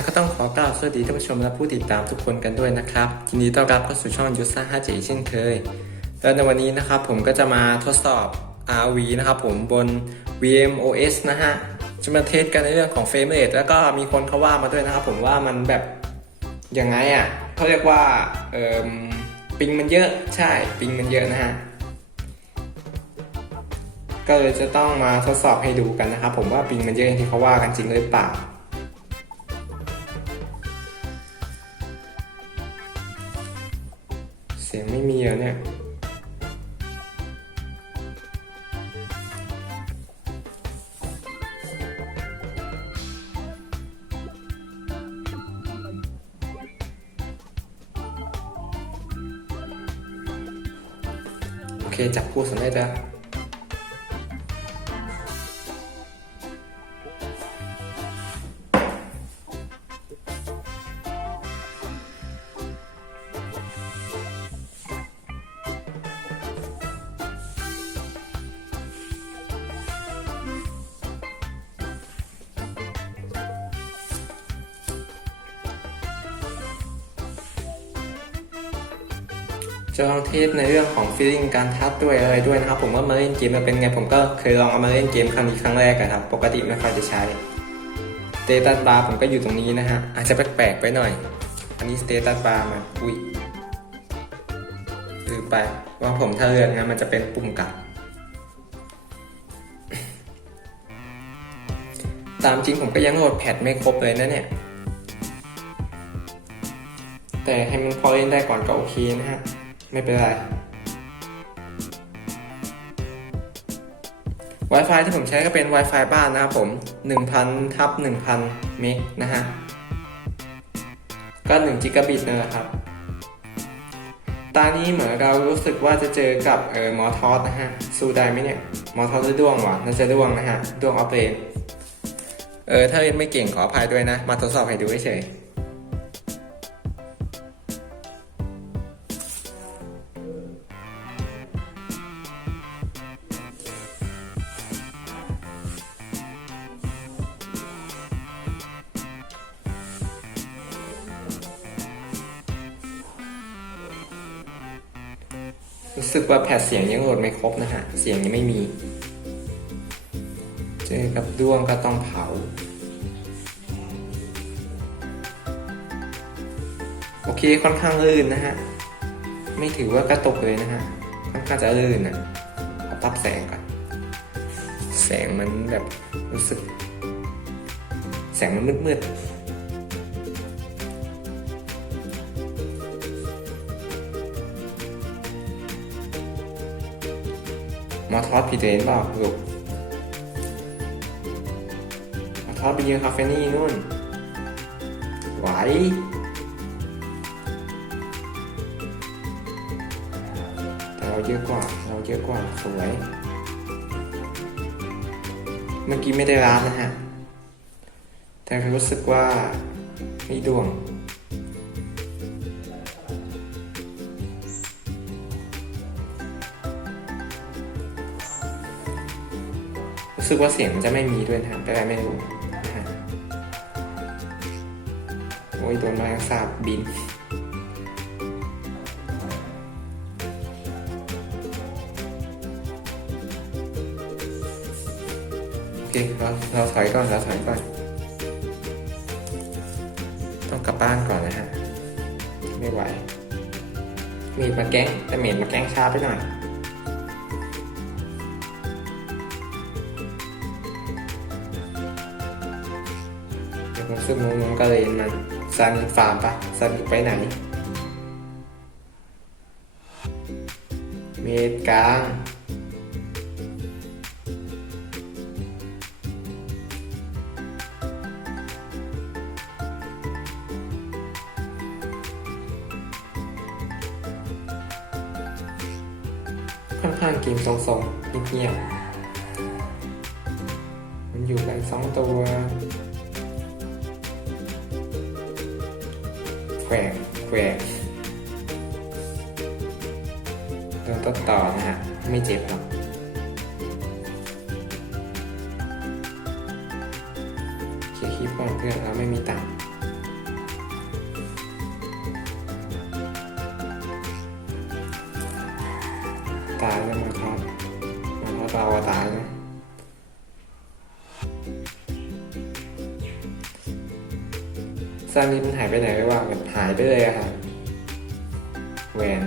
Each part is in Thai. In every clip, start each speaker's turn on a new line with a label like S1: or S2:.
S1: ค่ะก็ต้องขอกล่าวสวัสดีท่านผู้ชมและผู้ติดตามทุกคนกันด้วยนะครับยินดีต้อนรับเข้าสู่ช่องยูซ่า5 7เช่นเคย แล้วในวันนี้นะครับผมก็จะมาทดสอบ RV นะครับผมบน VMOS นะฮะจะมาเทสกันในเรื่องของเฟรมเรทแล้วก็มีคนเขาว่ามาด้วยนะครับผมว่ามันแบบยังไงอะเขาเรียกว่าเอ่อปิงมันเยอะใช่ปิงมันเยอะนะฮะก็เลยจะต้องมาทดสอบให้ดูกันนะครับผมว่าปิงมันเยอะอย่างที่เขาว่ากันจริงหรือเปล่า สียงไม่มีเนี่ยโอเคจับคู่สำเร็จแล้ว จะลองเทสในเรื่องของ feeling การทัชด้วยอะไรด้วยนะครับ ผมว่ามาเล่นเกมมันเป็นไงผมก็เคยลองเอามาเล่นเกมครั้งนี้ครั้งแรกอะครับ ปกติไม่ค่อยจะใช้ status bar ผมก็อยู่ตรงนี้นะฮะอาจจะแปลกๆไปหน่อย อันนี้ status bar มันอุ้ยลืมไปว่าผมถ้าเลือกนะมันจะเป็นปุ่มกลับตามจริงผมก็ยังโหลดแพทไม่ครบเลยนะเนี่ย แต่ให้มันพอเล่นได้ก่อนก็โอเคนะฮะ ไม่เป็นไร Wi-Fi ที่ผมใช้ก็เป็น Wi-Fi บ้านนะครับผม 1,000ทับ1,000เมกนะฮะ ก็1 g b นั่นแหละครับ ตอนนี้เหมือนเรารู้สึกว่าจะเจอกับเออมอทอสนะฮะ สู้ได้ไหมเนี่ย มอทอสหรือด้วงวะน่าจะด้วงนะฮะ ด้วงออฟเลนเออ ถ้าเล่นไม่เก่งขออภัยด้วยนะ มาทดสอบให้ดูเฉย รู้สึกว่าแพทเสียงยังโหลดไม่ครบนะฮะ เสียงยังไม่มี เจอกับด้วงก็ต้องเผา โอเคค่อนข้างลื่นนะฮะ ไม่ถือว่ากระตุกเลยนะฮะ ค่อนข้างจะลื่นนะขอปรับแสงก่อน แสงมันแบบรู้สึก แสงมันมืดๆ มาทอดพีเจนเปล่าลูกมาทอดไปยืนคาเฟนี่นู่น ไหวแต่เราเยอะกว่า เราเยอะกว่าสวยเมื่อกี้ไม่ได้ร้านนะฮะ แต่รู้สึกว่าไม่ดวง สึกว่าเสียงมันจะไม่มีด้วยนะแต่ไม่รู้โอ้ยโดนแมลงสาบบิน โอเคเราเราถอยก่อน เราถอยก่อน ต้องกลับบ้านก่อนนะฮะ ไม่ไหว มีมาแกล้งแต่เหม็นมาแกล้งช้าไปหน่อย เดี๋ยวผมซื้อมุงก็เลยมันซันฟาร์มปะซันไปไหน เมตรกลางค่อนข้างเกมทรงๆเงียบๆมันอยู่กันสองตัว วกแควกโดนต้นต่อนะฮะ ไม่เจ็บหรอกเคียคลิปก่อนเพื่อนเราไม่มีตังค์ ซานิมันหายไปไหนไม่ว่ามันหายไปเลยอะครับแหวน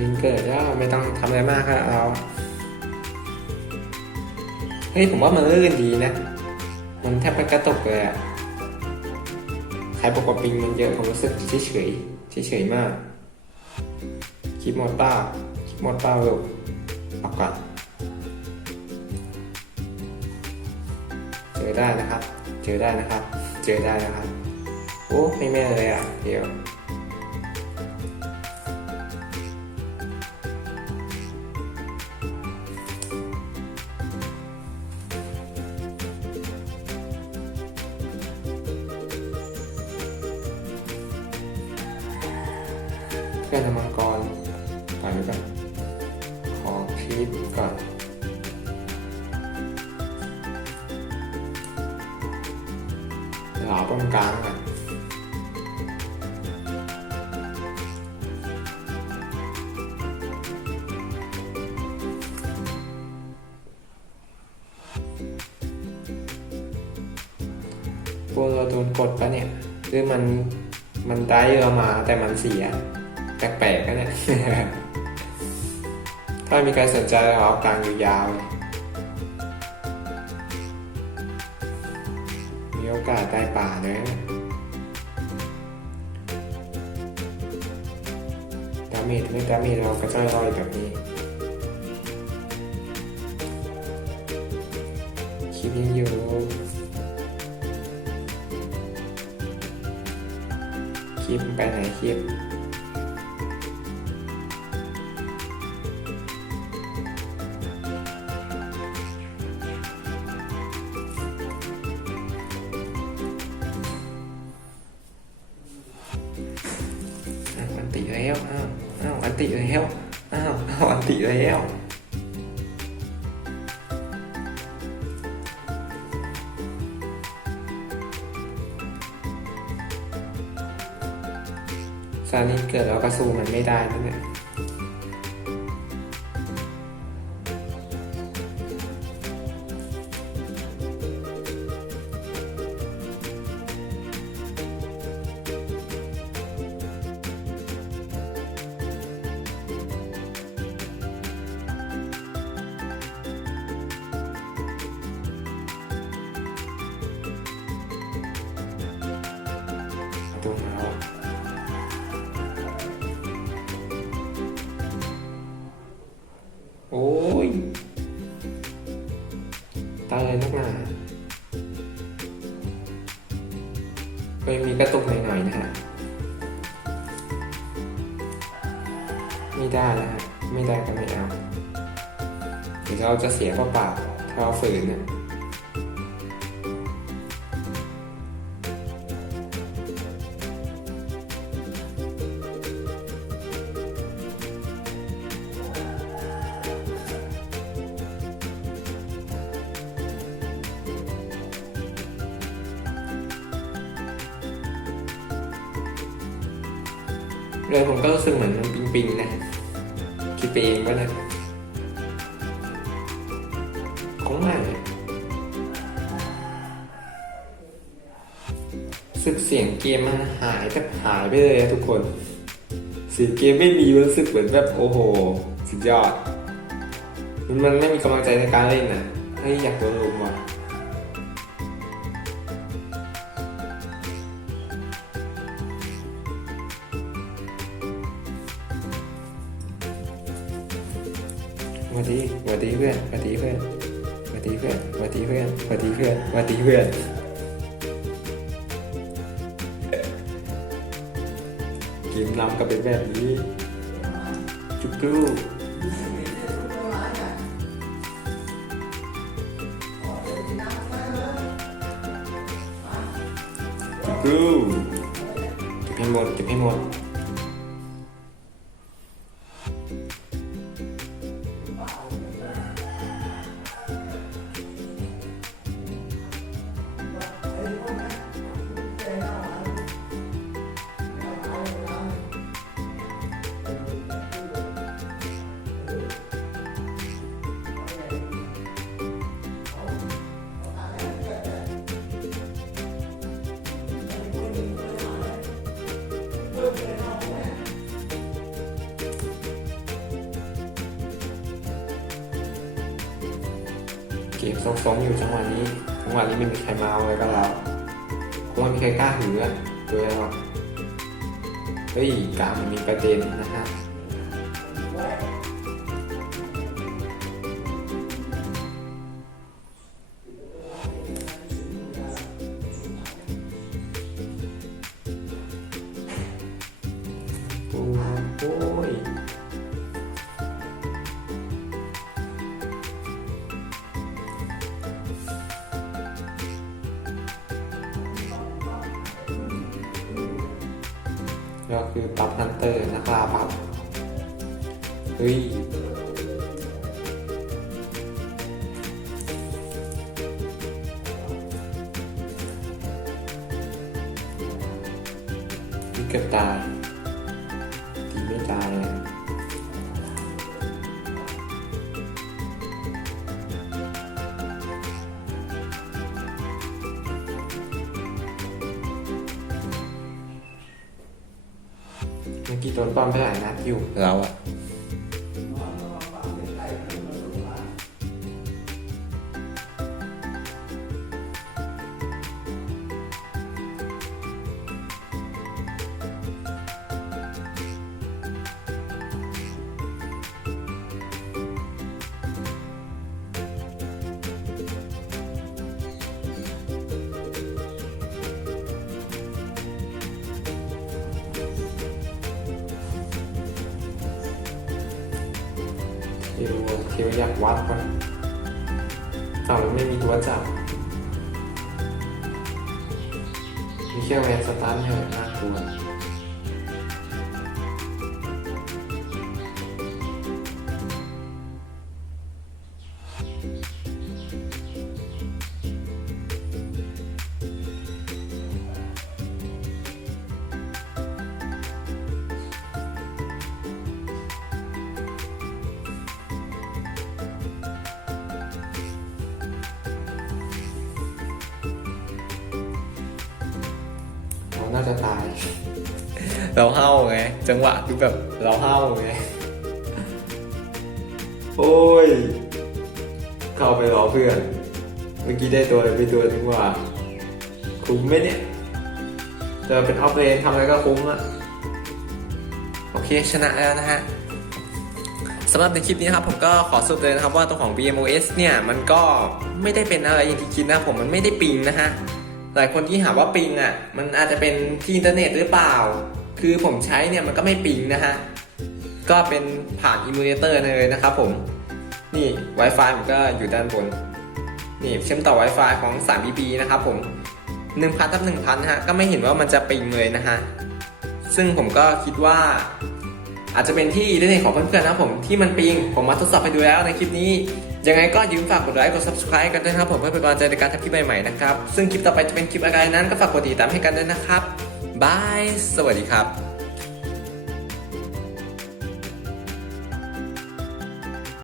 S1: ลิงเกิดแล้วไม่ต้องทำอะไรมากครับเราเฮ้ยผมว่ามันลื่นดีนะ มันแทบไม่กระตุกเลยอะใครบอกว่าปิงมันเยอะผมรู้สึกเฉยเฉยๆเฉยๆมาก คลิปหมดเป้าคลิปหมดเป้าลูกออกก่อนเจอได้นะครับ เจอได้นะครับ เจอได้นะครับ โอ้ไม่แม่เลยอะ เดี๋ยว ขอคลิปก่อนหลาป้อมกลางก่อนพวกเราโดนกดปะเนี่ยหรือมันมันได้เรามาแต่มันเสีย แปลกๆนะเนี่ย ถ้ามีใครสนใจเอากลางยาวๆเลยมีโอกาสได้ป่าเลยนะดาเมจไม่ดาเมจเราก็จะลอยแบบนี้คลิปยังอยู่คลิปไปไหนคลิป ซานิเกิดแล้วก็สู้มันไม่ได้นั่นแหละ เราจะเสียเปล่าๆถ้าเราฝืนเนี่ยเลยผมก็รู้สึกเหมือนมันปิงๆนะคิดไปเองว่าเนี่ย คงไม่สึกเสียงเกมมันหายแบบหายไปเลยอะทุกคน เสียงเกมไม่มีรู้สึกเหมือนแบบโอ้โห สุดยอด มันมันไม่มีกำลังใจในการเล่นอะเฮ้ยอยากโดนลุมว่ะสวัสดีสวัสดีเพื่อนสวัสดีเพื่อน วัสดีเพื่อนสวัสดีเพื่อนสวัสดีเพื่อนสวัสดีเพื่อนเนน้ำกับเป็นแบบนี้ จุกกรูจุกกรูเก็บให้หมดเก็บให้หมด ฟงๆอยู่จังหวะนี้จังหวะนี้ไม่มีใครมาเอาเลยก็แล้วเพราะว่ามีใครกล้าหืออะตัวเราอะเฮ้ยกางมันมีประเด็นนะ คือปับฮันเตอร์นักล่าปรับเฮ้ยเกือบตาย อยู่ เราอะ คิวคิวอยากวัดมันอ้าวแล้วไม่มีตัวจับ มีแค่แวนสตาร์ทเนี่ยน่ากลัว น่าจะตาย เราเห้าไง จังหวะคือแบบเราเห้าไง โอ้ย เข้าไปรอเพื่อน เมื่อกี้ได้ตัวอะไรไปตัวนึงว่า คุ้มไหมเนี่ยเจอเป็นออฟเลนทำอะไรก็คุ้มอะโอเคชนะแล้วนะฮะสำหรับในคลิปนี้นะครับผมก็ขอสรุปเลยนะครับว่าตัวของ BMOS เนี่ย มันก็ไม่ได้เป็นอะไรอย่างที่คิดนะผมมันไม่ได้ปิงนะฮะห ลายคนที่หาว่าปิงอะ มันอาจจะเป็นที่อินเทอร์เน็ตหรือเปล่า คือผมใช้เนี่ยมันก็ไม่ปิงนะฮะ ก็เป็นผ่านอิมูเลเตอร์เลยนะครับผม นี่ Wi-Fi ผมก็อยู่ด้านบน นี่เชื่อมต่อ Wi-Fi ของ 3BB นะครับผม1,000ทับ1,000ฮะ ก็ไม่เห็นว่ามันจะปิงเลยนะฮะ ซึ่งผมก็คิดว่าอาจจะเป็นที่อินเทอร์เน็ตของเพื่อนๆนะครับผมที่มันปิง ผมมาทดสอบไปดูแล้วในคลิปนี้ ยังไงก็ยืมฝากกดไลค์กด subscribe กันด้วยนะครับผมเพื่อเป็นกำลังใจในการทำคลิปใหม่ๆนะครับ ซึ่งคลิปต่อไปจะเป็นคลิปอะไรนั้นก็ฝากกดติดตามให้กันด้วยนะครับบาย สวัสดีครับ